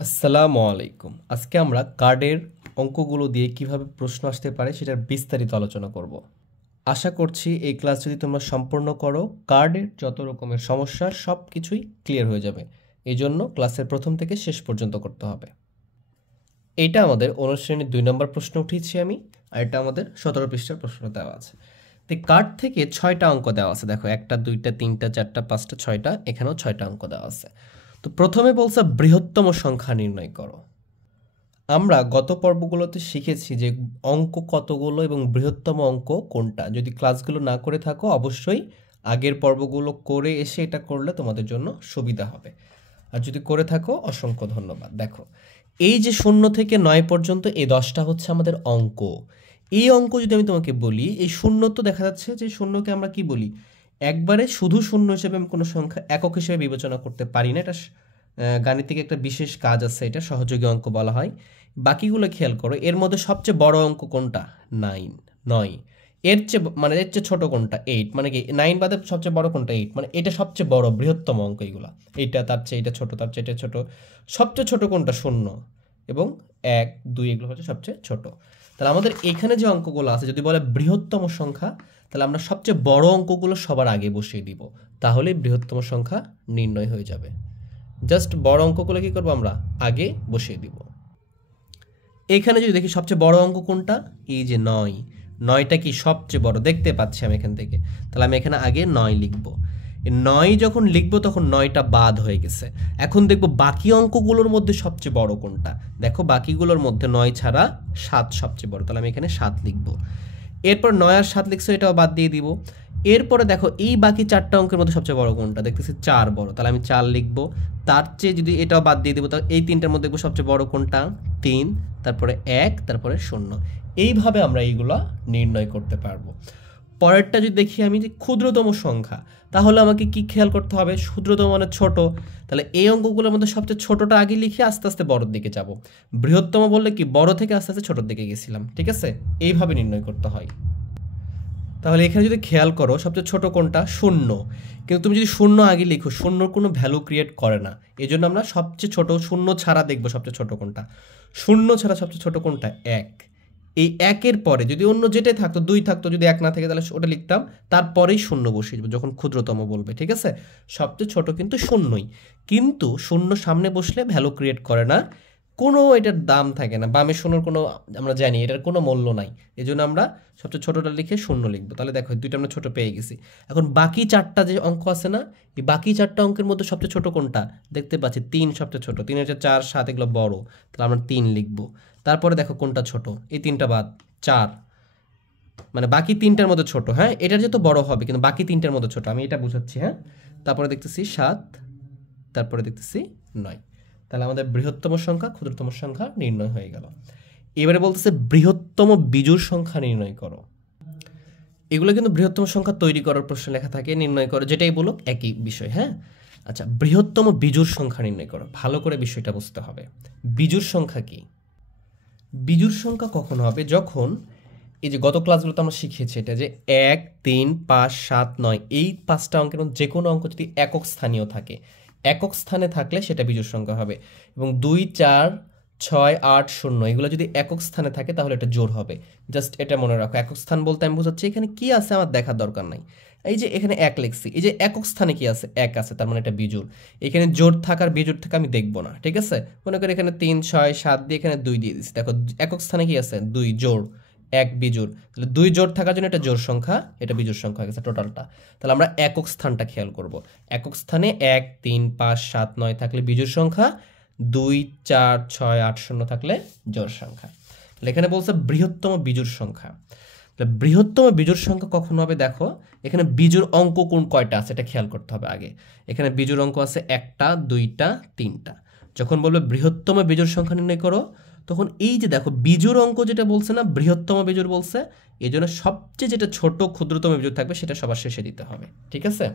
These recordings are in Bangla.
আসসালামু আলাইকুম। আজকে আমরা কার্ডের অঙ্কগুলো দিয়ে কিভাবে প্রশ্ন আসতে পারে সেটার বিস্তারিত আলোচনা করব। আশা করছি এই ক্লাস যদি তোমরা সম্পূর্ণ করো, কার্ডের যত রকমের সমস্যা সব কিছুই ক্লিয়ার হয়ে যাবে। এই জন্য ক্লাসের প্রথম থেকে শেষ পর্যন্ত করতে হবে। এইটা আমাদের অনুশ্রেণীর 2 নম্বর প্রশ্ন উঠিয়েছি আমি, আর এটা আমাদের 17 পৃষ্ঠার প্রশ্ন দেওয়া আছে। তো কার্ড থেকে 6টা অঙ্ক দেওয়া আছে। দেখো 1টা 2টা 3টা 4টা 5টা 6টা, এখানেও 6টা অঙ্ক দেওয়া আছে। তো প্রথমে বলছে বৃহত্তম সংখ্যা নির্ণয় করো। আমরা গত পর্বগুলোতে শিখেছি যে অঙ্ক কতগুলো এবং বৃহত্তম অঙ্ক কোনটা। যদি ক্লাসগুলো না করে থাকো অবশ্যই আগের পর্বগুলো করে এসে এটা করলে তোমাদের জন্য সুবিধা হবে, আর যদি করে থাকো অসংখ্য ধন্যবাদ। দেখো এই যে 0 থেকে 9 পর্যন্ত এই 10টা হচ্ছে আমাদের অঙ্ক। এই অঙ্ক যদি আমি তোমাকে বলি, এই 0 তো দেখা যাচ্ছে যে 0কে আমরা কি বলি, একবারে শুধু 0 হিসেবে আমি কোনো সংখ্যা একক হিসেবে বিবেচনা করতে পারি না। এটা গাণিতিক একটা বিশেষ কাজ আছে, এটা সহযোগী অঙ্ক বলা হয়। বাকিগুলো খেয়াল করো, এর মধ্যে সবচেয়ে বড় অঙ্ক কোনটা? 9। এর চেয়ে ছোট কোনটা? 8। মানে কি 9 বাদে সবচেয়ে বড় কোনটা? 8। মানে এটা সবচেয়ে বড় বৃহত্তম অঙ্ক এইগুলা। এইটা তার চেয়ে এটা ছোট, তার চেয়ে এটা ছোট। সবচেয়ে ছোট কোনটা? 0 এবং 1 2 এগুলো হচ্ছে সবচেয়ে ছোট। তাহলে আমাদের এখানে যে অঙ্কগুলো আছে, যদি বলে বৃহত্তম সংখ্যা, তাহলে আমরা সবচেয়ে বড় অঙ্কগুলো সবার আগে বসিয়ে দিব, তাহলে বৃহত্তম সংখ্যা নির্ণয় হয়ে যাবে। জাস্ট বড় অঙ্কগুলো কি করবো, আমরা আগে বসিয়ে দিব। এখানে যদি দেখি সবচেয়ে বড় অঙ্ক কোনটা, এই যে 9টা কি সবচেয়ে বড় দেখতে পাচ্ছি আমি এখান থেকে, তাহলে আমি এখানে আগে 9 লিখব। 9 যখন লিখবো তখন 9টা বাদ হয়ে গেছে। এখন দেখব বাকি অঙ্কগুলোর মধ্যে সবচেয়ে বড় কোনটা। দেখো বাকিগুলোর মধ্যে 9 ছাড়া 7 সবচেয়ে বড়, তাহলে আমি এখানে 7 লিখব। এরপর 9 আর 7 লিখছো, এটাও বাদ দিয়ে দিব। এরপরে দেখো এই বাকি 4টা অঙ্কের মধ্যে সবচেয়ে বড় কোনটা, দেখতেছি 4 বড়, তাহলে আমি 4 লিখবো। তার চেয়ে যদি এটাও বাদ দিয়ে দিব, তাহলে এই 3টার মধ্যে দেখবো সবচেয়ে বড় কোনটা, 3, তারপরে 1, তারপরে 0। এইভাবে আমরা এইগুলো নির্ণয় করতে পারবো। পরেরটা যদি দেখি আমি, যে ক্ষুদ্রতম সংখ্যা, তাহলে আমাকে কি খেয়াল করতে হবে? ক্ষুদ্রতম মানে ছোট, তাহলে এই অঙ্কগুলোর মধ্যে সবচেয়ে ছোটটা আগে লিখে আস্তে আস্তে বড়র দিকে যাব। বৃহত্তম বললে কি বড় থেকে আস্তে আস্তে ছোটর দিকে গেছিলাম, ঠিক আছে? এইভাবে নির্ণয় করতে হয়। তাহলে এখানে যদি খেয়াল করো সবচেয়ে ছোট কোনটা? 0। কিন্তু তুমি যদি 0 আগে লিখো, 0 কোনো ভ্যালু ক্রিয়েট করে না। এই জন্য আমরা সবচেয়ে ছোট 0 ছাড়া দেখবো সবচেয়ে ছোট কোনটা। 0 ছাড়া সবচেয়ে ছোট কোনটা? 1। এই 1-এর পরে যদি অন্য যেটাই থাকতো, 2 থাকতো, যদি 1 না থাকে তাহলে ওটা লিখতাম, তারপরেই 0 বসিয়ে দেবো যখন ক্ষুদ্রতম বলবে, ঠিক আছে? সবচেয়ে ছোট কিন্তু 0ই, কিন্তু 0 সামনে বসলে ভ্যালু ক্রিয়েট করে না, কোনো এটার দাম থাকে না। বামে 0-র কোনো, আমরা জানি এটার কোনো মূল্য নাই। এই জন্য আমরা সবচেয়ে ছোটটা লিখে 0 লিখবো। তাহলে দেখো 2টা আমরা ছোট পেয়ে গেছি। এখন বাকি 4টা যে অঙ্ক আছে না, এই বাকি 4টা অঙ্কের মধ্যে সবচেয়ে ছোট কোনটা? দেখতে পাচ্ছি 3 সবচেয়ে ছোট। 3 হচ্ছে 4 7 এগুলো বড়, তাহলে আমরা 3 লিখবো। তারপরে দেখো কোনটা ছোট, এই 3টা বাদ 4, মানে বাকি 3টার মধ্যে ছোট। হ্যাঁ, এটার যেহেতু বড় হবে, কিন্তু বাকি 3টার মধ্যে ছোট, আমি এটা বুঝাচ্ছি। হ্যাঁ, তারপরে দেখতেছি 7, তারপরে দেখতেছি 9। তাহলে আমাদের বৃহত্তম সংখ্যা ক্ষুদ্রতম সংখ্যা নির্ণয় হয়ে গেল। এবারে বলতেছে বৃহত্তম বিজোড় সংখ্যা নির্ণয় করো। এগুলো কিন্তু বৃহত্তম সংখ্যা তৈরি করার প্রশ্ন লেখা থাকে, নির্ণয় করো, যেটাই বলুক একই বিষয়। হ্যাঁ, আচ্ছা, বৃহত্তম বিজোড় সংখ্যা নির্ণয় করো। ভালো করে বিষয়টা বুঝতে হবে। বিজোড় সংখ্যা কি? বিজোড় সংখ্যা কখন হবে? যখন এই যে গত ক্লাসগুলোতে আমরা শিখেছি এটা, যে 1 3 5 7 9 এই 5টা অঙ্কের যে কোনো অঙ্ক যদি একক স্থানীয় থাকে, একক স্থানে থাকলে সেটা বিজোড় সংখ্যা হবে। এবং 2 4 6 8 0 এগুলো যদি একক স্থানে থাকে তাহলে এটা জোড় হবে। জাস্ট এটা মনে রাখো। একক স্থান বলতে আমি বোঝাচ্ছি এখানে কি আছে আমার দেখার দরকার নাই। এই যে এখানে 1 লিখছি, এই যে একক স্থানে কি আছে? 1 আছে, তার মানে এটা বিজোড়। এখানে জোড় থাকার বিজোড় থেকে আমি দেখবো না, ঠিক আছে? মনে করি এখানে 3 6 7 দিয়ে এখানে 2 দিয়ে দিচ্ছি। দেখো একক স্থানে কি আছে? 2 জোড় 1 বিজোড়, তাহলে 2 জোড় থাকার জন্য এটা জোড় সংখ্যা, এটা বিজোড় সংখ্যা হয়ে গেছে টোটালটা। তাহলে আমরা একক স্থানটা খেয়াল করব। একক স্থানে 1 3 5 7 9 থাকলে বিজোড় সংখ্যা, 2 4 6 8 0 থাকলে জোড় সংখ্যা। তাহলে এখানে বলছে বৃহত্তম বিজোড় সংখ্যা। তাহলে বৃহত্তম বিজোড় সংখ্যা কখন হবে? দেখো এখানে বিজোড় অঙ্ক কোন কয়টা আছে এটা খেয়াল করতে হবে আগে। এখানে বিজোড় অঙ্ক আছে 1টা 2টা 3টা। যখন বলবে বৃহত্তম বিজোড় সংখ্যা নির্ণয় করো, তখন এই যে দেখো বিজোড় অঙ্ক যেটা বলছে না, বৃহত্তম বিজোড় বলছে, এই জন্য সবচেয়ে যেটা ছোট ক্ষুদ্রতম বিজোড় থাকবে সেটা সবার শেষে দিতে হবে, ঠিক আছে?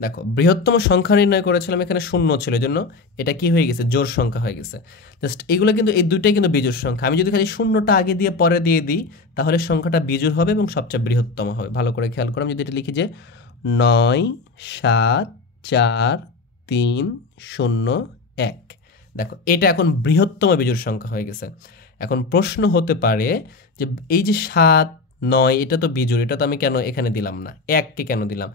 দেখো বৃহত্তম সংখ্যা নির্ণয় করেছিলাম, এখানে 0 ছিল, জন্য এটা কি হয়ে গেছে? জোড় সংখ্যা হয়ে গেছে। জাস্ট এগুলো কিন্তু এই দুইটাই কিন্তু বিজোড় সংখ্যা। আমি যদি খালি 0টা আগে দিয়ে পরে দিয়ে দিই তাহলে সংখ্যাটা বিজোড় হবে এবং সবচেয়ে বৃহত্তম হবে। ভালো করে খেয়াল করো, আমি যদি এটা লিখি যে 9 7 4 3 0 1, দেখো এটা এখন বৃহত্তম বিজোড় সংখ্যা হয়ে গেছে। এখন প্রশ্ন হতে পারে যে এই যে 7, 9 এটা তো বিজোড়, এটা তো আমি কেন এখানে দিলাম না, 1কে কেন দিলাম?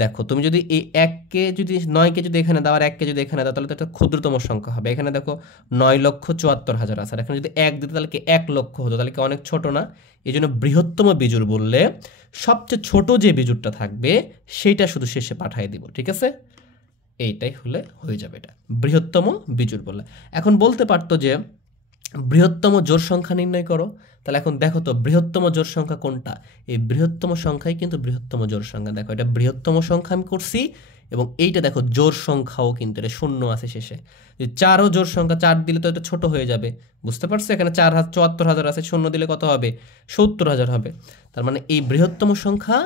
দেখো তুমি যদি এই 1কে যদি 9কে যদি এখানে দাও আর 1কে যদি এখানে দাও তাহলে তো একটা ক্ষুদ্রতম সংখ্যা হবে। এখানে দেখো 9,74,000 আছে, আর এখানে যদি 1 দিতে তাহলে কি 1 লক্ষ হতো, তাহলে কি অনেক ছোট না? এই জন্য বৃহত্তম বিজোড় বললে সবচেয়ে ছোট যে বিজোড়টা থাকবে সেইটা শুধু শেষে পাঠিয়ে দিব, ঠিক আছে? এইটাই হলে হয়ে যাবে এটা বৃহত্তম বিজোড় বললে। এখন বলতে পারতো যে বৃহত্তম জোড় সংখ্যা নির্ণয় করো, তাহলে এখন দেখো তো বৃহত্তম জোড় সংখ্যা কোনটা? এই বৃহত্তম সংখ্যাই কিন্তু বৃহত্তম জোড় সংখ্যা। দেখো এটা বৃহত্তম সংখ্যা আমি করছি, এবং এইটা দেখো জোড় সংখ্যাও কিন্তু এটা শূন্য আছে শেষে। যদি 4ও জোড় সংখ্যা, 4 দিলে তো এটা ছোট হয়ে যাবে, বুঝতে পারছো? এখানে 74,000 আছে, শূন্য দিলে কত হবে? 70,000 হবে। তার মানে এই বৃহত্তম সংখ্যা,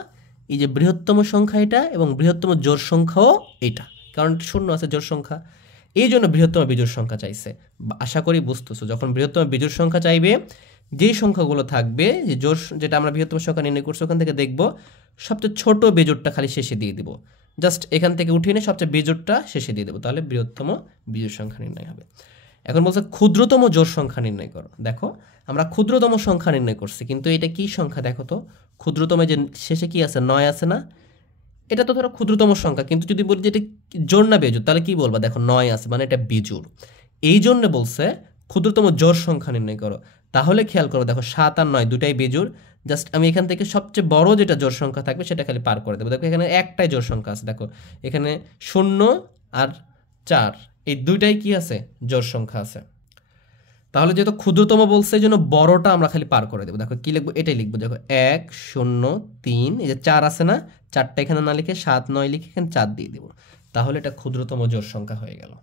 এই যে বৃহত্তম সংখ্যা এটা, এবং বৃহত্তম জোড় সংখ্যাও এইটা, কারণ শূন্য আছে জোড় সংখ্যা, এই জন্য বৃহত্তম বিজোড় সংখ্যা চাইছে। আশা করি বুঝতেছো, যখন বৃহত্তম বিজোড় সংখ্যা চাইবে যেই সংখ্যাগুলো থাকবে, যে জোড় যেটা আমরা বৃহত্তম সংখ্যা নির্ণয় করছি ওখান থেকে দেখব সবচেয়ে ছোট বিজোড়টা খালি শেষে দিয়ে দিব, জাস্ট এখান থেকে উঠিয়ে নিয়ে সবচেয়ে বিজোড়টা শেষে দিয়ে দেবো, তাহলে বৃহত্তম বিজোড় সংখ্যা নির্ণয় হবে। এখন বলছে ক্ষুদ্রতম জোড় সংখ্যা নির্ণয় করো। দেখো আমরা ক্ষুদ্রতম সংখ্যা নির্ণয় করছি, কিন্তু এটা কি সংখ্যা দেখো তো? ক্ষুদ্রতম যে শেষে কি আছে? 9 আছে না? এটা তো ধরো ক্ষুদ্রতম সংখ্যা, কিন্তু যদি বলি যে এটা জোড় না বেজোড় তাহলে কি বলবা? দেখো 9 আছে মানে এটা বিজোড়। এই জন্য বলছে ক্ষুদ্রতম জোড় সংখ্যা নির্ণয় করো। তাহলে খেয়াল করো, দেখো 7 আর 9 দুটাই বেজোড়, জাস্ট আমি এখান থেকে সবচেয়ে বড় যেটা জোড় সংখ্যা থাকবে সেটা খালি পার করে দেবো। দেখো এখানে একটাই জোড় সংখ্যা আছে, দেখো এখানে 0 আর 4 এই দুইটাই কি আছে? জোড় সংখ্যা আছে। তাহলে যেহেতু ক্ষুদ্রতম বলছে এই জন্য বড়টা আমরা খালি পার করে দেবো। দেখো কি লিখবো? এটাই লিখবো। দেখো 1, 0, 3, এই যে 4 আছে না, 4টা এখানে না লিখে 7, 9 লিখে এখানে 4 দিয়ে দেবো, তাহলে এটা ক্ষুদ্রতম জোড় সংখ্যা হয়ে গেল।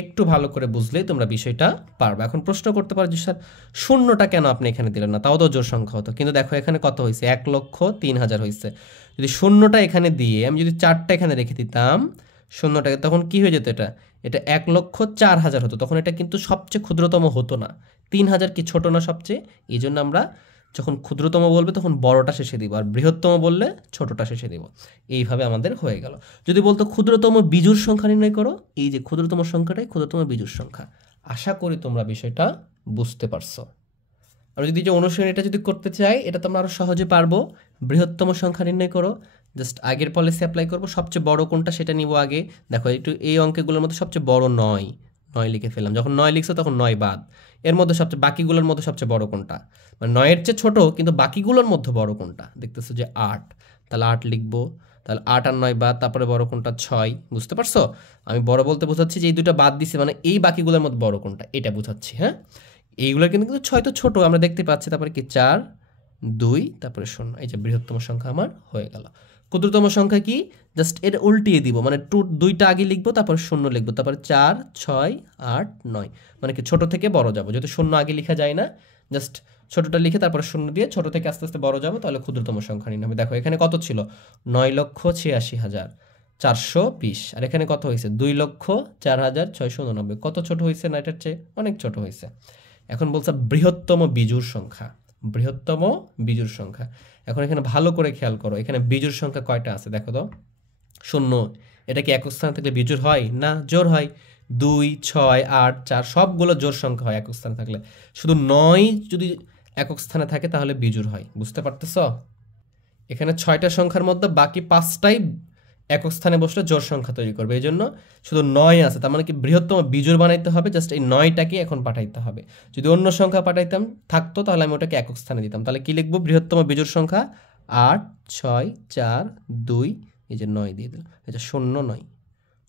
একটু ভালো করে বুঝলেই তোমরা বিষয়টা পারবে। এখন প্রশ্ন করতে পারো যে স্যার শূন্যটা কেন আপনি এখানে দিলেন না? তাও তো জোড় সংখ্যা হতো। কিন্তু দেখো এখানে কত হয়েছে? 1,03,000 হয়েছে। যদি শূন্যটা এখানে দিয়ে আমি যদি 4টা এখানে রেখে দিতাম শূন্যটাকে, তখন কি হয়ে যেত? এটা 1,04,000 হতো। তখন এটা কিন্তু সবচেয়ে ক্ষুদ্রতম হতো না। 3,000 কি ছোট না সবচেয়ে? এই জন্য আমরা যখন ক্ষুদ্রতম বলবে তখন বড়টা শেষে দিব, আর বৃহত্তম বললে ছোটটা শেষে দিব। এইভাবে আমাদের হয়ে গেল। যদি বলতো ক্ষুদ্রতম বিজোড় সংখ্যা নির্ণয় করো, এই যে ক্ষুদ্রতম সংখ্যাটাই ক্ষুদ্রতম বিজোড় সংখ্যা। আশা করি তোমরা বিষয়টা বুঝতে পারছো। আর যদি যে অনুশীলনীটা যদি করতে চাই, এটা তোমরা আরো সহজে পারবো। বৃহত্তম সংখ্যা নির্ণয় করো, জাস্ট আগের পলিসি অ্যাপ্লাই করবো। সবচেয়ে বড় কোনটা সেটা নিব আগে। দেখো একটু এই অঙ্কগুলোর মধ্যে সবচেয়ে বড় 9 লিখে ফেললাম। যখন 9 লিখছো তখন 9 বাদ। এর মধ্যে সবচেয়ে বাকিগুলোর মধ্যে সবচেয়ে বড় কোনটা? মানে 9 এর চেয়ে ছোট কিন্তু বাকিগুলোর মধ্যে বড় কোনটা? দেখতেছো যে 8, তাহলে 8 লিখবো। তাহলে 8 আর 9 বাদ, তারপরে বড় কোনটা? 6। বুঝতে পারছো? আমি বড় বলতে বোঝাচ্ছি যে এই দুটো বাদ দিছি, মানে এই বাকিগুলোর মধ্যে বড় কোনটা এটা বোঝাচ্ছি। হ্যাঁ, এইগুলো কিন্তু 6 তো ছোট আমরা দেখতে পাচ্ছি। তারপরে কি 4, 2, তারপরে 0। এই যে বৃহত্তম সংখ্যা আমার হয়ে গেল। ক্ষুদ্রতম সংখ্যা কি? জাস্ট এটা উল্টিয়ে দিব, মানে 2টা আগে লিখবো, তারপর 0 লিখবো, তারপরে 4, 6, 8, 9, মানে কি ছোট থেকে বড় যাবো। যেহেতু 0 আগে লেখা যায় না, জাস্ট ছোটটা লিখে তারপরে 0 দিয়ে ছোট থেকে আস্তে আস্তে বড় যাবো, তাহলে ক্ষুদ্রতম সংখ্যা নির্ণয় হবে। দেখো এখানে কত ছিল? 9,86,420। আর এখানে কত হয়েছে? 2,04,689। কত ছোট হয়েছে না এটার চেয়ে? অনেক ছোট হয়েছে। এখন বলছে বৃহত্তম বিজোড় সংখ্যা। বৃহত্তম বিজোড় সংখ্যা। এখন এখানে ভালো করে খেয়াল করো, এখানে বিজোড় সংখ্যা কয়টা আছে দেখো তো? 0। এটা কি একক স্থানে থাকলে বিজোড় হয়? না, জোড় হয়। 2, 6, 8, 4 সবগুলো জোড় সংখ্যা হয় একক স্থানে থাকলে। শুধু 9 যদি একক স্থানে থাকে তাহলে বিজোড় হয়। বুঝতে পারতেছ? এখানে 6টা সংখ্যার মধ্যে বাকি 5টাই একক স্থানে বসলে জোড় সংখ্যা তৈরি করবে। এই জন্য শুধু 9 আছে, তার মানে কি বৃহত্তম বিজোড় বানাইতে হবে। জাস্ট এই 9টাকে এখন পাঠাইতে হবে। যদি অন্য সংখ্যা পাঠাইতাম থাকতো তাহলে আমি ওটাকে একক স্থানে দিতাম। তাহলে কি লিখবো? বৃহত্তম বিজোড় সংখ্যা 8, 6, 4, 2, এই যে 9 দিয়ে দিলাম। এটা 0, 9,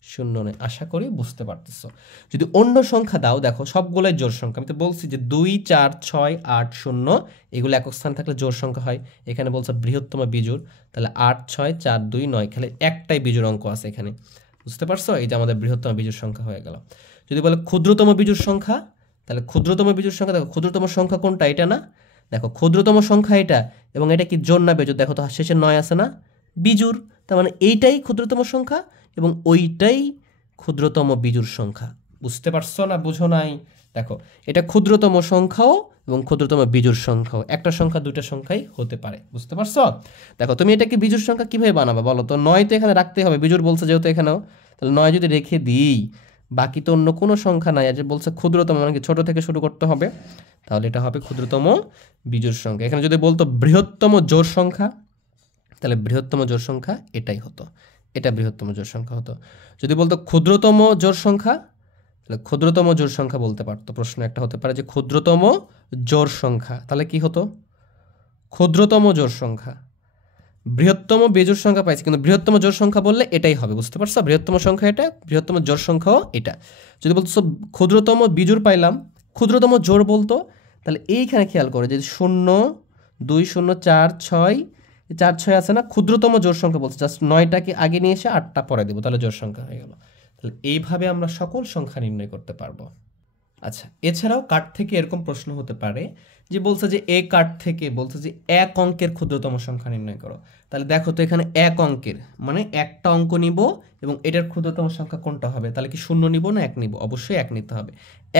0, 9। আশা করি বুঝতে পারতেছো। যদি অন্য সংখ্যা দাও, দেখো সবগুলোই জোড় সংখ্যা। আমি তো বলছি যে 2, 4, 6, 8, 0 এগুলো একক স্থান থাকলে জোড় সংখ্যা হয়। এখানে বলছে বৃহত্তম বিজোড়, তাহলে 8, 6, 4, 2, 9 খালি একটাই বিজোড় অঙ্ক আছে এখানে। বুঝতে পারছো? এই যে আমাদের বৃহত্তম বিজোড় সংখ্যা হয়ে গেল। যদি বলে ক্ষুদ্রতম বিজোড় সংখ্যা, তাহলে ক্ষুদ্রতম বিজোড় সংখ্যা, দেখো ক্ষুদ্রতম সংখ্যা কোনটা? এটা না? দেখো ক্ষুদ্রতম সংখ্যা এটা, এবং এটা কি জোড় না বেজোড়? দেখো তো শেষে 9 আছে না? বিজোড়। তার মানে এইটাই ক্ষুদ্রতম সংখ্যা এবং ওইটাই ক্ষুদ্রতম বিজোড় সংখ্যা। বুঝতে পারছো না? বুঝো নাই? দেখো এটা ক্ষুদ্রতম সংখ্যাও এবং ক্ষুদ্রতম বিজোড় সংখ্যাও, একটা সংখ্যা দুইটা সংখ্যাই হতে পারে। বুঝতে পারছো? দেখো তুমি এটাকে বিজোড় সংখ্যা কিভাবে বানাবে বলো তো? 9 তো এখানে রাখতে হবে, বিজোড় বলছে যেহেতু এখানেও, তাহলে 9 যদি রেখে দিই, বাকি তো অন্য কোনো সংখ্যা নাই। আর যে বলছে ক্ষুদ্রতম মানে কি ছোট থেকে শুরু করতে হবে, তাহলে এটা হবে ক্ষুদ্রতম বিজোড় সংখ্যা। এখানে যদি বলতো বৃহত্তম জোড় সংখ্যা, তাহলে বৃহত্তম জোড় সংখ্যা এটাই হতো, এটা বৃহত্তম জোড় সংখ্যা হতো। যদি বলতো ক্ষুদ্রতম জোড় সংখ্যা, তাহলে ক্ষুদ্রতম জোড় সংখ্যা বলতে পারতো। প্রশ্ন একটা হতে পারে যে ক্ষুদ্রতম জোড় সংখ্যা, তাহলে কি হতো ক্ষুদ্রতম জোড় সংখ্যা। বৃহত্তম বেজোড় সংখ্যা পাইছি, কিন্তু বৃহত্তম জোড় সংখ্যা বললে এটাই হবে, বুঝতে পারছো? বৃহত্তম সংখ্যা এটা, বৃহত্তম জোড় সংখ্যাও এটা। যদি বলতো ক্ষুদ্রতম বিজোড় পাইলাম, ক্ষুদ্রতম জোড় বলতো, তাহলে এইখানে খেয়াল করে যে 0 2 0 4 6 4 6 আছে না, ক্ষুদ্রতম জোড় সংখ্যা বলছে, জাস্ট 9টাকে আগে নিয়ে এসে 8টা পরে দেবো, তাহলে জোড় সংখ্যা হয়ে গেল। তাহলে এইভাবে আমরা সকল সংখ্যা নির্ণয় করতে পারবো। আচ্ছা, এছাড়াও কার্ড থেকে এরকম প্রশ্ন হতে পারে যে বলছে যে এ কার্ড থেকে বলছে যে এক অঙ্কের ক্ষুদ্রতম সংখ্যা নির্ণয় করো। তাহলে দেখো তো এখানে এক অঙ্কের মানে একটা অঙ্ক নিব এবং এটার ক্ষুদ্রতম সংখ্যা কোনটা হবে? তাহলে কি 0 নিব না 1 নিব? অবশ্যই 1 নিতে হবে।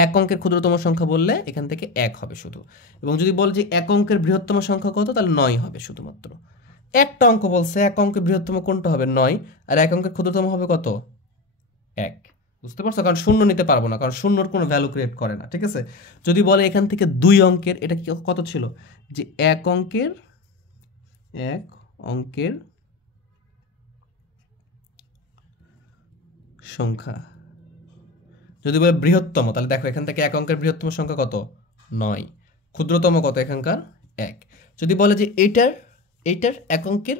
এক অঙ্কের ক্ষুদ্রতম সংখ্যা বললে এখান থেকে 1 হবে শুধু। এবং যদি বল যে এক অঙ্কের বৃহত্তম সংখ্যা কত, তাহলে 9 হবে শুধুমাত্র। একটা অঙ্ক বলছে এক অঙ্কের বৃহত্তম কোনটা হবে? 9। আর এক অঙ্কের ক্ষুদ্রতম হবে কত? 1। বুঝতে পারছো? কারণ 0 নিতে পারবো না, কারণ 0-র কোনো ভ্যালু ক্রিয়েট করে না, ঠিক আছে? যদি বলে এখান থেকে 2 অঙ্কের, এটা কি কত ছিল? যে এক অঙ্কের সংখ্যা। যদি বলে বৃহত্তম, তাহলে দেখো এখান থেকে এক অঙ্কের বৃহত্তম সংখ্যা কত? 9। ক্ষুদ্রতম কত? এখানকার 1। যদি বলে যে এইটার এক অঙ্কের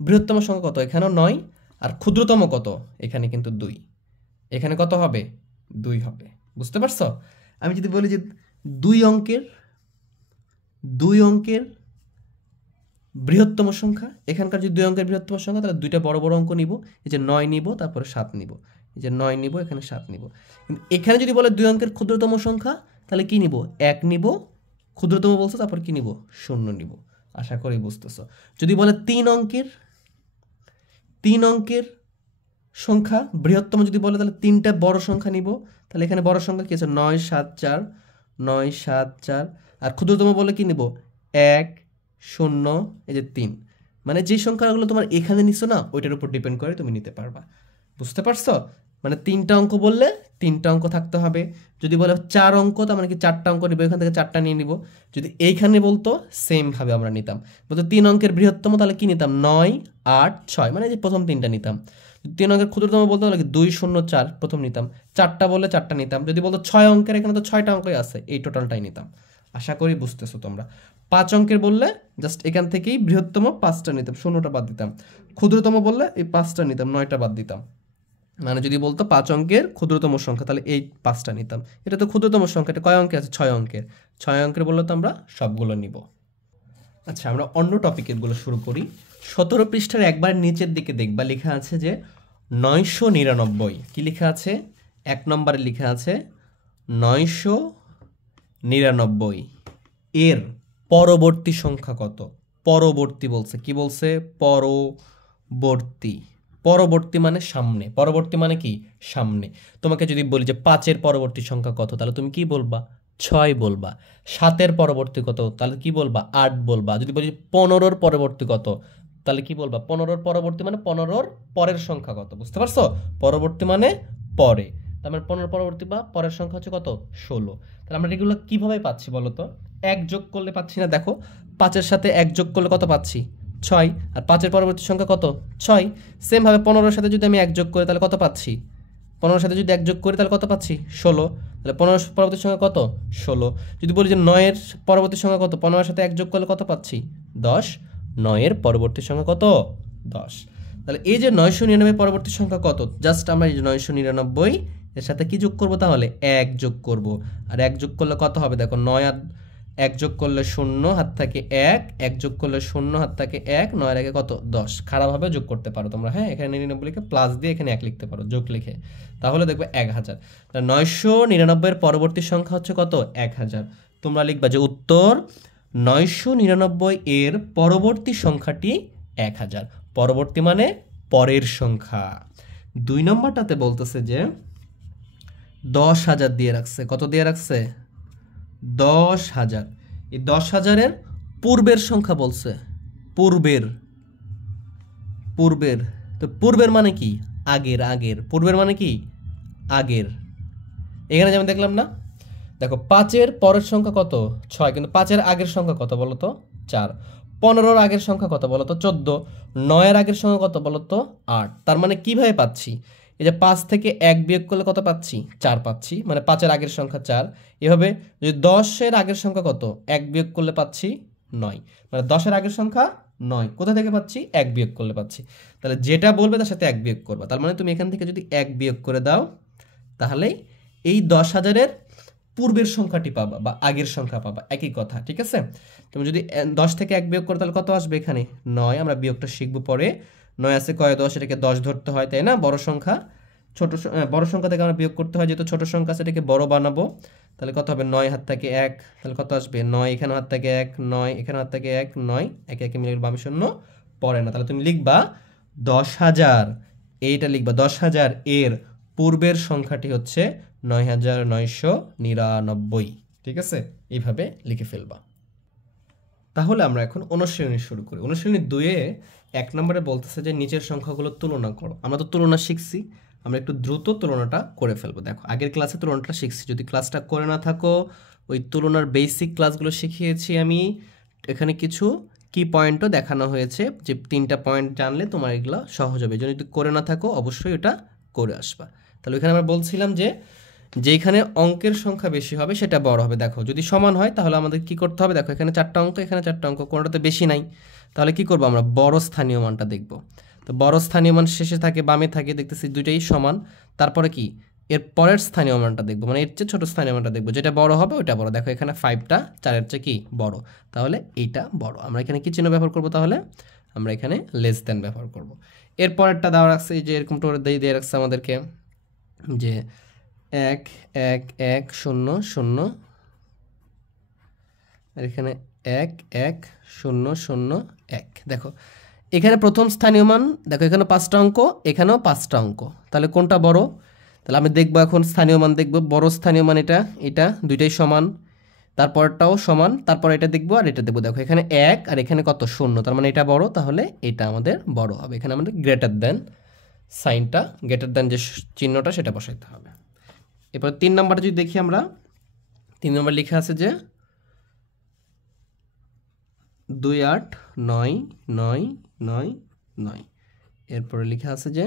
বৃহত্তম সংখ্যা কত? এখানেও 9। আর ক্ষুদ্রতম কত? এখানে কিন্তু 2। এখানে কত হবে? 2 হবে। বুঝতে পারছো? আমি যদি বলি যে 2 অঙ্কের বৃহত্তম সংখ্যা, এখানকার যদি 2 অঙ্কের বৃহত্তম সংখ্যা, তাহলে দুইটা বড় বড় অঙ্ক নিব, এই যে 9 নিব, তারপরে 7 নিব, এই যে 9 নিব, এখানে 7 নিব। কিন্তু এখানে যদি বলে 2 অঙ্কের ক্ষুদ্রতম সংখ্যা, তাহলে কি নিব? 1 নিব, ক্ষুদ্রতম বলছো, তারপর কি নিব? 0 নিব। আশা করি বুঝতেছো। যদি বলে 3 অঙ্কের সংখ্যা বৃহত্তম যদি বলে, তাহলে 3টা বড় সংখ্যা নিব, তাহলে এখানে বড় সংখ্যা কি আছে? 9 7 4, 9 7 4। আর ক্ষুদ্রতম বলে কি নিব? 1 0, এই যে 3। মানে যে সংখ্যাগুলো তোমার এখানে নিছো না, ওইটার উপর ডিপেন্ড করে তুমি নিতে পারবা। বুঝতে পারছো? মানে 3টা অঙ্ক বললে 3টা অঙ্ক থাকতে হবে। যদি বলে 4 অঙ্ক, তার মানে কি 4টা অঙ্ক নিব, এখান থেকে 4টা নিয়ে নিব। যদি এইখানে বলতো, সেম ভাবে আমরা নিতাম। বলতো 3 অঙ্কের বৃহত্তম, তাহলে কি নিতাম? 9 8 6, মানে যে প্রথম 3টা নিতাম। 3 অঙ্কের ক্ষুদ্রতম বলতে হলে 2 0 4 প্রথম নিতাম। 4টা বললে 4টা নিতাম। যদি বলতো 6 অঙ্কের, এখানে তো 6টা অঙ্কই আছে, এই টোটালটাই নিতাম। আশা করি বুঝতেছো তোমরা। 5 অঙ্কের বললে জাস্ট এখান থেকেই বৃহত্তম 5টা নিতাম, 0টা বাদ দিতাম। ক্ষুদ্রতম বললে এই 5টা নিতাম, 9টা বাদ দিতাম। মানে যদি বলতো 5 অঙ্কের ক্ষুদ্রতম সংখ্যা, তাহলে এই 5টা নিতাম। এটা তো ক্ষুদ্রতম সংখ্যা, এটা কয় অঙ্কে আছে? 6 অঙ্কের। 6 অঙ্কের বললে তো আমরা সবগুলো নিব। আচ্ছা, আমরা অন্য টপিকেরগুলো শুরু করি। 17 পৃষ্ঠার একবার নিচের দিকে দেখবা লেখা আছে যে 999। কি লেখা আছে? 1 নম্বরে লেখা আছে 999 এর পরবর্তী সংখ্যা কত? পরবর্তী বলছে, কি বলছে? পরবর্তী। পরবর্তী মানে সামনে। পরবর্তী মানে কি? সামনে। তোমাকে যদি বলি যে 5-এর পরবর্তী সংখ্যা কত, তাহলে তুমি কি বলবা? 6 বলবা। 7-এর পরবর্তী কত, তাহলে কি বলবা? 8 বলবা। যদি বলি 15-র পরবর্তী কত, তাহলে কি বলবা? 15-র পরবর্তী মানে 15-র পরের সংখ্যা কত? বুঝতে পারছো? পরবর্তী মানে পরে, তার মানে 15-র পরবর্তী বা পরের সংখ্যা হচ্ছে কত? 16। তাহলে আমরা এগুলো কিভাবে পাচ্ছি বলো তো? 1 যোগ করলে পাচ্ছি না? দেখো, 5-এর সাথে 1 যোগ করলে কত পাচ্ছি? 6। আর 5-এর পরবর্তী সংখ্যা কত? 6। সেম ভাবে 15-এর সাথে যদি আমি 1 যোগ করি, তাহলে কত পাচ্ছি? 15-এর সাথে যদি 1 যোগ করি, তাহলে কত পাচ্ছি? 16। তাহলে 15-এর পরবর্তী সংখ্যা কত? 16। যদি বলি যে 9-এর পরবর্তী সংখ্যা কত, 15-এর সাথে 1 যোগ করলে কত পাচ্ছি? 10। 9-এর পরবর্তী সংখ্যা কত? 10। তাহলে এই যে 999 পরবর্তী সংখ্যা কত? জাস্ট আমরা এই যে 999 এর সাথে কি যোগ করব? তাহলে 1 যোগ করব। আর 1 যোগ করলে কত হবে? দেখো, 9 আর 1 যোগ করলে 0, হাত থাকে 1, 1 যোগ করলে 0, হাত থাকে 1, 9 এর আগে কত? 10। খারাপভাবে যোগ করতে পারো তোমরা, হ্যাঁ? এখানে 99 লিখে প্লাস দিয়ে এখানে 1 লিখতে পারো, যোগ লিখে, তাহলে দেখবে 1000। তাহলে 999 এর পরবর্তী সংখ্যা হচ্ছে কত? 1000। তোমরা লিখবা যে উত্তর 999 এর পরবর্তী সংখ্যাটি 1000। পরবর্তী মানে পরের সংখ্যা। 2 নম্বরটাতে বলতেছে যে 10,000 দিয়ে রাখছে। কত দিয়ে রাখছে? 10,000। এই 10,000-এর পূর্বের সংখ্যা বলছে। পূর্বের তো পূর্বের মানে কি? আগের। পূর্বের মানে কি? আগের। এখানে যেমন দেখলাম না, দেখো 5-এর পরের সংখ্যা কত 6, কিন্তু 5-এর আগের সংখ্যা কত বলো তো 4, 15-র আগের সংখ্যা কত বলো তো 14, 9-এর আগের সংখ্যা কত বলো তো 8। তার মানে কিভাবে পাচ্ছি, এই যে 5 থেকে 1 বিয়োগ করলে কত পাচ্ছি 4 পাচ্ছি, মানে 5-এর আগের সংখ্যা 4। এভাবে যদি 10-এর আগের সংখ্যা কত 1 বিয়োগ করলে পাচ্ছি 9, মানে 10-এর আগের সংখ্যা 9, কোথা থেকে পাচ্ছি 1 বিয়োগ করলে পাচ্ছি। তাহলে যেটা বলবে তার সাথে 1 বিয়োগ করবা, তার মানে তুমি এখান থেকে যদি 1 বিয়োগ করে দাও তাহলে এই 10,000-এর পূর্বের সংখ্যাটি পাবা বা আগের সংখ্যা পাবা, একই কথা, ঠিক আছে। তুমি যদি 10 থেকে 1 বিয়োগ করো তাহলে কত আসবে এখানে 9, আমরা বিয়োগটা শিখবো পরে। 9 আছে কয় 10, এটাকে 10 ধরতে হয়, তাই না। বড় সংখ্যা বড় সংখ্যা থেকে আমরা বিয়োগ করতে হয়, যেহেতু ছোট সংখ্যা আছে এটাকে বড় বানাবো। তাহলে কত হবে 9 হাত থেকে 1, তাহলে কত আসবে 9, এখানে হাত থেকে 1 9, এখানে হাত থেকে 1 9, একে একে মিলে বামে শূন্য পড়ে না। তাহলে তুমি লিখবা 10,000, এইটা লিখবা 10,000 এর পূর্বের সংখ্যাটি হচ্ছে 9,999, ঠিক আছে, এইভাবে লিখে ফেলবা। তাহলে আমরা এখন অনুশীলনী শুরু করি। অনুশীলনী 2-এ 1 নম্বরে বলতেছে যে নিচের সংখ্যাগুলো তুলনা করো। আমরা তো তুলনা শিখছি, আমরা একটু দ্রুত তুলনাটা করে ফেলবো। দেখো আগের ক্লাসে তুলনাটা শিখছি, যদি ক্লাসটা করে না থাকো ওই তুলনার বেসিক ক্লাসগুলো শিখিয়েছি আমি, এখানে কিছু কি পয়েন্টও দেখানো হয়েছে, যে 3টা পয়েন্ট জানলে তোমার এগুলো সহজ হবে। যদি করে না থাকো অবশ্যই ওটা করে আসবা। তাহলে এখানে আমরা বলছিলাম যে যেখানে অঙ্কের সংখ্যা বেশি হবে সেটা বড় হবে। দেখো যদি সমান হয় তাহলে আমাদের কি করতে হবে, দেখো এখানে 4টা অঙ্ক, এখানে 4টা অঙ্ক, কোনোটাতে বেশি নাই, তাহলে কি করব আমরা বড় স্থানীয় মানটা দেখব। তো বড় স্থানীয় মান শেষে থাকে, বামে থাকে, দেখতেছি দুইটাই সমান। তারপরে কি এর পরের স্থানীয় মানটা দেখবো, মানে এর চেয়ে ছোট স্থানীয় মানটা দেখবো, যেটা বড় হবে ওইটা বড়। দেখো এখানে 5টা 4-এর চেয়ে কি বড়, তাহলে এইটা বড়। আমরা এখানে কি চিহ্ন ব্যবহার করব, তাহলে আমরা এখানে লেস দেন ব্যবহার করব। এর পরেরটা দেওয়া রাখছে, এই যে এরকম টোরে দিয়ে রাখছে আমাদেরকে যে 1 1 1 0 0, আর এখানে 1 1 0 0 1। দেখো এখানে প্রথম স্থানীয় মান, দেখো এখানে 5টা অঙ্ক, এখানেও 5টা অঙ্ক, তাহলে কোনটা বড়। তাহলে আমি দেখবো এখন স্থানীয় মান দেখবো, বড় স্থানীয় মান এটা, এটা দুইটাই সমান, তারপরটাও সমান, তারপর এটা দেখবো আর এটা দেখবো। দেখো এখানে 1 আর এখানে কত 0, তার মানে এটা বড়, তাহলে এটা আমাদের বড় হবে। এখানে আমাদের গ্রেটার দেন সাইনটা, গ্রেটার দেন যে চিহ্নটা সেটা বসাইতে হবে। এরপর 3 নম্বরটা যদি দেখি আমরা, 3 নম্বর লেখা আছে যে 2 8 9 9 9 9, এরপরে লেখা আছে যে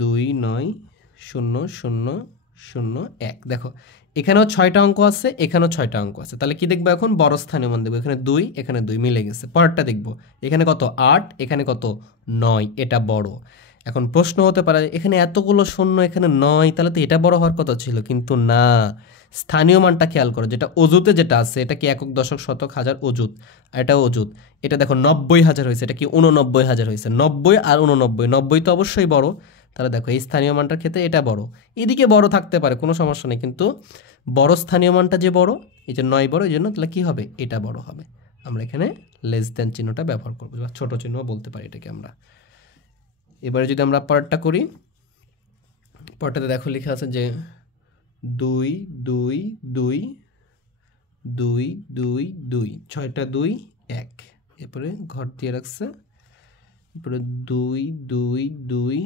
2 9 0 0 0 1। দেখো এখানেও 6টা অঙ্ক আছে, এখানেও 6টা অঙ্ক আছে, তাহলে কি দেখবো এখন বড় স্থানীয় মান দেখবো। এখানে 2, এখানে 2 মিলে গেছে। পরেরটা দেখবো, এখানে কত 8, এখানে কত 9, এটা বড়। এখন প্রশ্ন হতে পারে এখানে এতগুলো শূন্য, এখানে 9, তাহলে তো এটা বড় হওয়ার কথা ছিল, কিন্তু না। স্থানীয় মানটা খেয়াল করো, যেটা অজুতে যেটা আছে, এটা কি একক দশক শতক হাজার অজুত, এটা অজুত। এটা দেখো 90,000 হয়েছে, এটা কি 89,000 হয়েছে। 90 আর 89, 90 তো অবশ্যই বড়, তাহলে দেখো এই স্থানীয় মানটার ক্ষেত্রে এটা বড়। এদিকে বড় থাকতে পারে, কোনো সমস্যা নেই, কিন্তু বড় স্থানীয় মানটা যে বড়, এই যে 9 বড়, এই জন্য তাহলে কি হবে, এটা বড় হবে। আমরা এখানে লেস দেন চিহ্নটা ব্যবহার করবো, বা ছোট চিহ্ন বলতে পারি এটাকে আমরা। এবারে যদি আমরা পরেরটা করি, পরেরটাতে দেখো লেখা আছে যে 2 2 2 2 2 2, 6টা 2 1, এরপরে ঘর দিয়ে রাখছে, এরপরে 2 2 2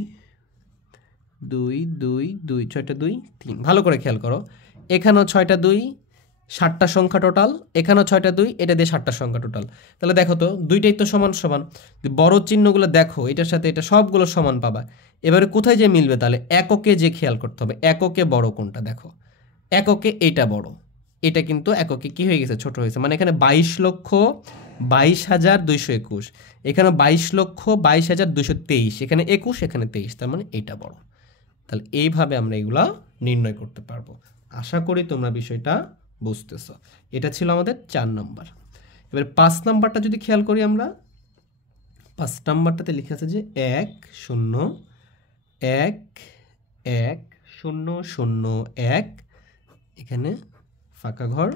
2 2 2, 6টা 2 3। ভালো করে খেয়াল করো, এখানেও 6টা 2, 7টা সংখ্যা টোটাল, এখানেও 6টা 2, এটা দিয়ে 7টা সংখ্যা টোটাল। তাহলে দেখো তো দুইটাই তো সমান সমান, বড় চিহ্নগুলো দেখো এটার সাথে এটা সবগুলো সমান পাবা। এবারে কোথায় যে মিলবে, তাহলে এককে যে খেয়াল করতে হবে, এককে বড় কোনটা। দেখো এককে এটা বড়, এটা কিন্তু এককে কি হয়ে গেছে, ছোট হয়েছে। মানে এখানে 22,22,221, এখানে 22,22,223, এখানে 21, এখানে 23, তার মানে এইটা বড়। তাহলে এইভাবে আমরা এগুলা নির্ণয় করতে পারবো। আশা করি তোমরা বিষয়টা বুঝতেছ। এটা ছিল আমাদের 4 নম্বর। এবার 5 নম্বরটা যদি খেয়াল করি আমরা, 5 নম্বরটাতে লেখা আছে যে 1 0 1 1 0 0 1, এখানে ফাঁকা ঘর,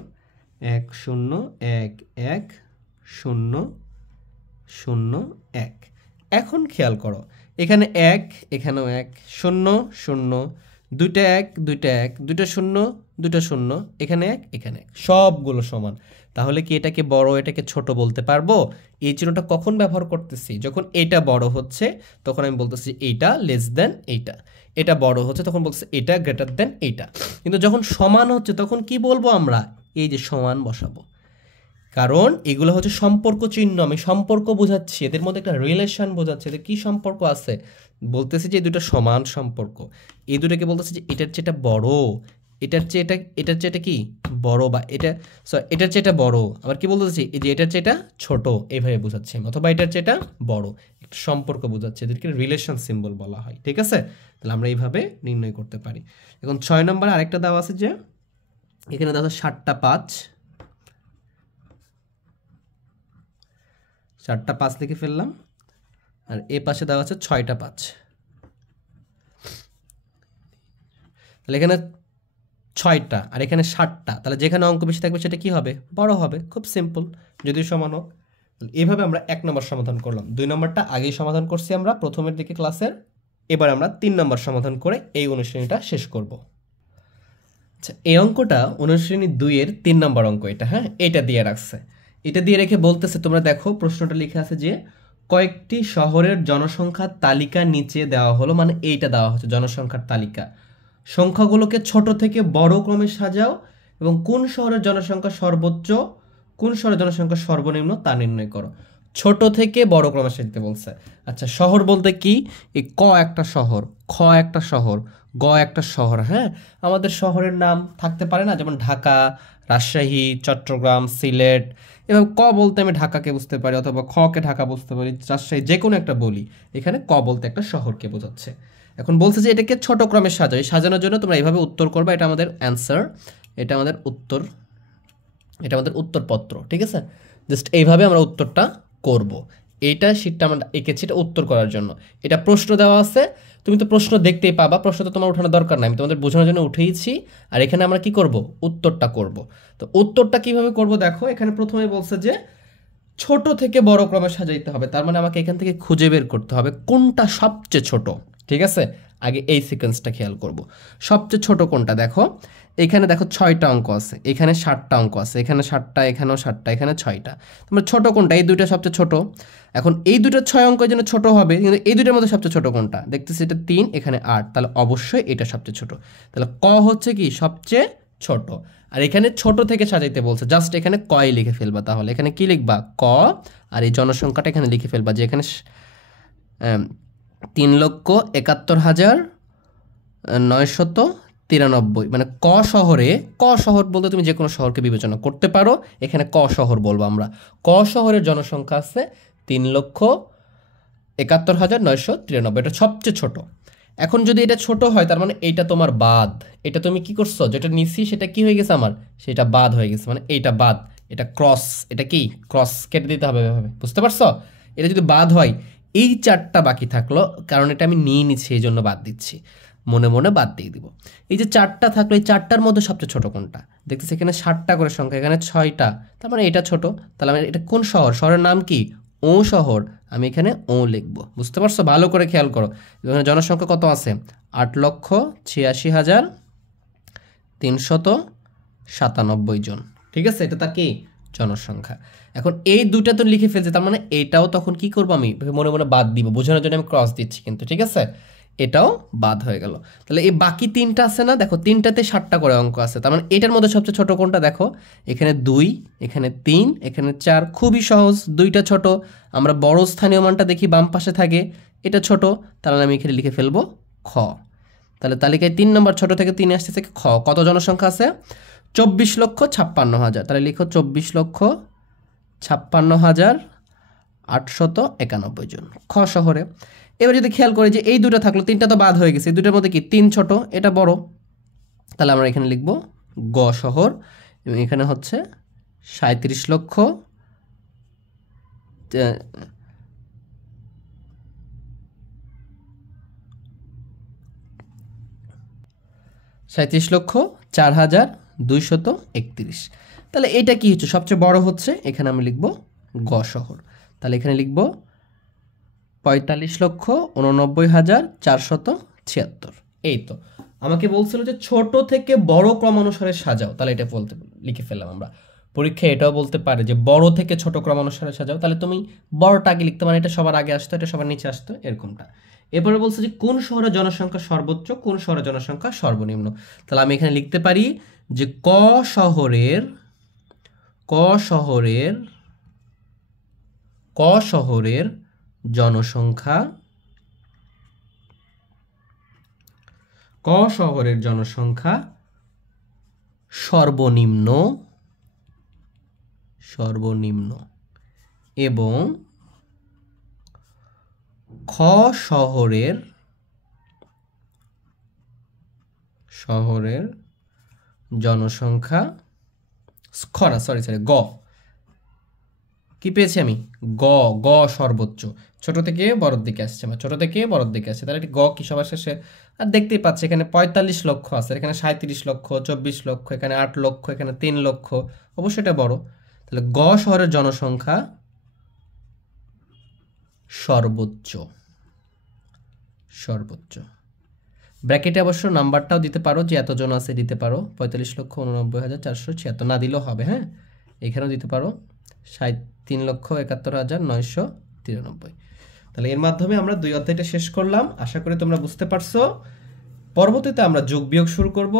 1 0 1 1 0 0 1। এখন খেয়াল করো এখানে 1, এখানেও 1 0 0, 2টা 1 2টা 1, 2টা 0 2টা 0, এখানে 1 এখানে 1, সবগুলো সমান। তাহলে কি এটাকে বড় এটাকে ছোট বলতে পারবো? এই চিহ্নটা কখন ব্যবহার করতেছি, যখন এটা বড় হচ্ছে তখন আমি বলতেছি এইটা লেস দেন এইটা। এটা বড় হচ্ছে তখন বলছে এটা গ্রেটার দেন এইটা। কিন্তু যখন সমান হচ্ছে তখন কি বলবো আমরা? এই যে সমান বসাবো, কারণ এগুলো হচ্ছে সম্পর্ক চিহ্ন, আমি সম্পর্ক বোঝাচ্ছি, এদের মধ্যে একটা রিলেশন বোঝাচ্ছি, এদের কি সম্পর্ক আছে বলতেছি যে এই দুটো সমান সম্পর্ক। এই দুটোকে বলতেছে যে এটার চেয়ে এটা বড়, এটার চেয়ে এটা কি বড়, বা এটা এটার চেয়ে এটা বড়। আবার কি বলতেছি? এই যে এটার চেয়ে এটা ছোট, এইভাবে বোঝাচ্ছি আমি, অথবা এটার চেয়ে এটা বড়, একটা সম্পর্ক বোঝাচ্ছে, এদেরকে রিলেশন সিম্বল বলা হয়। ঠিক আছে, তাহলে আমরা এইভাবে নির্ণয় করতে পারি। এখন 6 নম্বরে আরেকটা দেওয়া আছে যে এখানে দেওয়া আছে 7টা 5, 4টা 5 লিখে ফেললাম, আর এ পাশে দেওয়া আছে 6টা 5। তাহলে এখানে 6টা আর এখানে 7টা, তাহলে যেখানে অঙ্ক বেশি থাকবে সেটা কি হবে? বড় হবে। খুব সিম্পল, যদিও সমান হোক। এইভাবে আমরা 1 নম্বর সমাধান করলাম। 2 নম্বরটা আগেই সমাধান করছি আমরা প্রথমের দিকে ক্লাসের। এবার আমরা 3 নম্বর সমাধান করে এই অনুশ্রেণীটা শেষ করব। আচ্ছা, এই অঙ্কটা অনুশ্রেণী 2 এর 3 নম্বর অঙ্ক এটা। হ্যাঁ, এটা দিয়ে রাখছে, এটা দিয়ে রেখে বলতেছে, তোমরা দেখো প্রশ্নটা লিখে আছে যে কয়েকটি শহরের জনসংখ্যার তালিকা নিচে দেওয়া হলো, মানে এইটা দেওয়া হচ্ছে জনসংখ্যার তালিকা। সংখ্যাগুলোকে ছোট থেকে বড় ক্রমে সাজাও এবং কোন শহরের জনসংখ্যা সর্বোচ্চ, কোন শহরের জনসংখ্যা সর্বনিম্ন তা নির্ণয় করো। ছোট থেকে বড় ক্রমে সাজাতে বলছে। আচ্ছা, শহর বলতে কি? এই ক একটা শহর, খ একটা শহর, গ একটা শহর। হ্যাঁ, আমাদের শহরের নাম থাকতে পারে না, যেমন ঢাকা, রাজশাহী, চট্টগ্রাম, সিলেট। এভাবে ক বলতে আমি ঢাকাকে বুঝতে পারি, অথবা খ কে ঢাকা বুঝতে পারি, রাজশাহী, যে কোনো একটা বলি। এখানে ক বলতে একটা শহরকে বোঝাচ্ছে। এখন বলছে যে এটাকে ছোট ক্রমে সাজাই, সাজানোর জন্য তোমরা এইভাবে উত্তর করবে। এটা আমাদের অ্যান্সার, এটা আমাদের উত্তর, এটা আমাদের উত্তরপত্র। ঠিক আছে, জাস্ট এইভাবে আমরা উত্তরটা করব। এইটা শীটটা আমরা এঁকেছি এটা উত্তর করার জন্য। এটা প্রশ্ন দেওয়া আছে, তুমি তো প্রশ্ন দেখতেই পাবা, প্রশ্ন তো তোমার উঠানোর দরকার নাই, আমি তোমাদের বোঝানোর জন্য উঠেইছি। আর এখানে আমরা কি করব? উত্তরটা করব। তো উত্তরটা কিভাবে করব দেখো, এখানে প্রথমে বলছে যে ছোট থেকে বড় ক্রমে সাজাইতে হবে, তার মানে আমাকে এখান থেকে খুঁজে বের করতে হবে কোনটা সবচেয়ে ছোট। ঠিক আছে, আগে এই সিকোয়েন্সটা খেয়াল করব। সবচেয়ে ছোট কোনটা দেখো, এখানে দেখো 6টা অঙ্ক আছে, এখানে 7টা অঙ্ক আছে, এখানে 7টা, এখানেও 7টা, এখানে 6টা। তোমরা ছোট কোনটা? এই দুইটা সবচেয়ে ছোট। এখন এই দুটো 6 অঙ্কের জন্য ছোট হবে, কিন্তু এই দুইটার মধ্যে সবচেয়ে ছোট কোনটা? দেখতেছি এটা 3, এখানে 8, তাহলে অবশ্যই এটা সবচেয়ে ছোট। তাহলে ক হচ্ছে কি সবচেয়ে ছোট। আর এখানে ছোট থেকে সাজাইতে বলছে, জাস্ট এখানে কয় লিখে ফেলবা। তাহলে এখানে কি লিখবা? ক, আর এই জনসংখ্যাটা এখানে লিখে ফেলবা যে এখানে 3,71,993, মানে ক শহরে, ক শহর বলতে তুমি যে কোনো শহরকে বিবেচনা করতে পারো, এখানে ক শহর বলবো আমরা। ক শহরের জনসংখ্যা আছে 3,71,993, এটা সবচেয়ে ছোট। এখন যদি এটা ছোট হয় তার মানে এইটা তোমার বাদ। এটা তুমি কি করছো? যেটা নিছি সেটা কি হয়ে গেছে আমার? সেটা বাদ হয়ে গেছে, মানে এইটা বাদ, এটা ক্রস, এটা কি ক্রস কেটে দিতে হবে এভাবে, বুঝতে পারছো? এটা যদি বাদ হয়, এই 4টা বাকি থাকলো, কারণ এটা আমি নিয়ে নিচ্ছি এই জন্য বাদ দিচ্ছি, মনে মনে বাদ দিয়ে দিব। এই যে 4টা থাকলো, এই 4টার মধ্যে সবচেয়ে ছোট কোনটা? দেখতেছি এখানে 7টা করে সংখ্যা, এখানে 6টা, তার মানে এটা ছোট। তাহলে আমি এটা কোন শহর? শহরের নাম কি? ও শহর, আমি এখানে ও লিখবো। বুঝতে পারছো? ভালো করে খেয়াল করো। এখানে জনসংখ্যা কত আছে? 8,86,397 জন। ঠিক আছে, এটা তার কি জনসংখ্যা। এখন এই দুটা তো লিখে ফেলছে, তার মানে এটাও তখন কি করবো? আমি মনে মনে বাদ দিব, বোঝানোর জন্য আমি ক্রস দিচ্ছি কিন্তু। ঠিক আছে, এটাও বাদ হয়ে গেল। তাহলে এই বাকি 3টা আছে না, দেখো 3টাতে 7টা করে অঙ্ক আছে, তার মানে এটার মধ্যে সবচেয়ে ছোট কোনটা? দেখো এখানে 2, এখানে 3, এখানে 4, খুবই সহজ, 2টা ছোট। আমরা বড় স্থানীয় মানটা দেখি বাম পাশে থাকে, এটা ছোট, তাহলে আমি এখানে লিখে ফেলবো খ। তাহলে তালিকায় 3 নম্বর ছোট থেকে 3 আসতেছে খ। কত জনসংখ্যা আছে? 24,56,000, তাহলে লিখো 24,56,891 জন খ শহরে। এবার যদি খেয়াল করি যে এই দুটো থাকলো, 3টা তো বাদ হয়ে গেছে, এই দুটোর মধ্যে কি 3 ছোট, এটা বড়, তাহলে আমরা এখানে লিখব গ শহর, এবং এখানে হচ্ছে 37,04,231। তাহলে এটা কি হচ্ছে? সবচেয়ে বড় হচ্ছে, এখানে আমি লিখব গ শহর। তাহলে এখানে লিখব 45,89,476। এই তো আমাকে বলছিল যে ছোট থেকে বড় ক্রমানুসারে সাজাও, তাহলে এটা বলতে লিখে ফেললাম আমরা। পরীক্ষায় এটাও বলতে পারে যে বড় থেকে ছোট ক্রমানুসারে সাজাও, তাহলে তুমি বড়টা আগে লিখতে, মানে এটা সবার আগে আসতো, এটা সবার নিচে আসতো, এরকমটা। এরপরে বলছে যে কোন শহরের জনসংখ্যা সর্বোচ্চ, কোন শহরের জনসংখ্যা সর্বনিম্ন। তাহলে আমি এখানে লিখতে পারি যে ক শহরের জনসংখ্যা সর্বনিম্ন এবং খ শহরের জনসংখ্যা গ কি পেয়েছি আমি, গ সর্বোচ্চ। ছোট থেকে বড়র দিকে আসছে, ছোট থেকে বড়র দিকে আসছে, তাহলে গ কি সবার শেষে। আর দেখতেই পাচ্ছি এখানে 45 লক্ষ আছে, এখানে 37 লক্ষ, 24 লক্ষ, এখানে 8 লক্ষ, এখানে 3 লক্ষ, অবশ্যই এটা বড়। তাহলে গ শহরের জনসংখ্যা সর্বোচ্চ। ব্র্যাকেটে অবশ্য নাম্বারটাও দিতে পারো, যে এতজন আছে দিতে পারো, 45,89,476 না দিলেও হবে। হ্যাঁ, এখানেও দিতে পারো 3,71,993। তাহলে এর মাধ্যমে আমরা 2 অধ্যায়টা শেষ করলাম। আশা করি তোমরা বুঝতে পারছো। পরবর্তীতে আমরা যোগ বিয়োগ শুরু করব,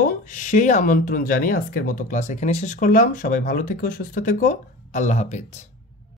সেই আমন্ত্রণ জানিয়ে আজকের মতো ক্লাস এখানে শেষ করলাম। সবাই ভালো থেকো, সুস্থ থেকো, আল্লাহ হাফেজ।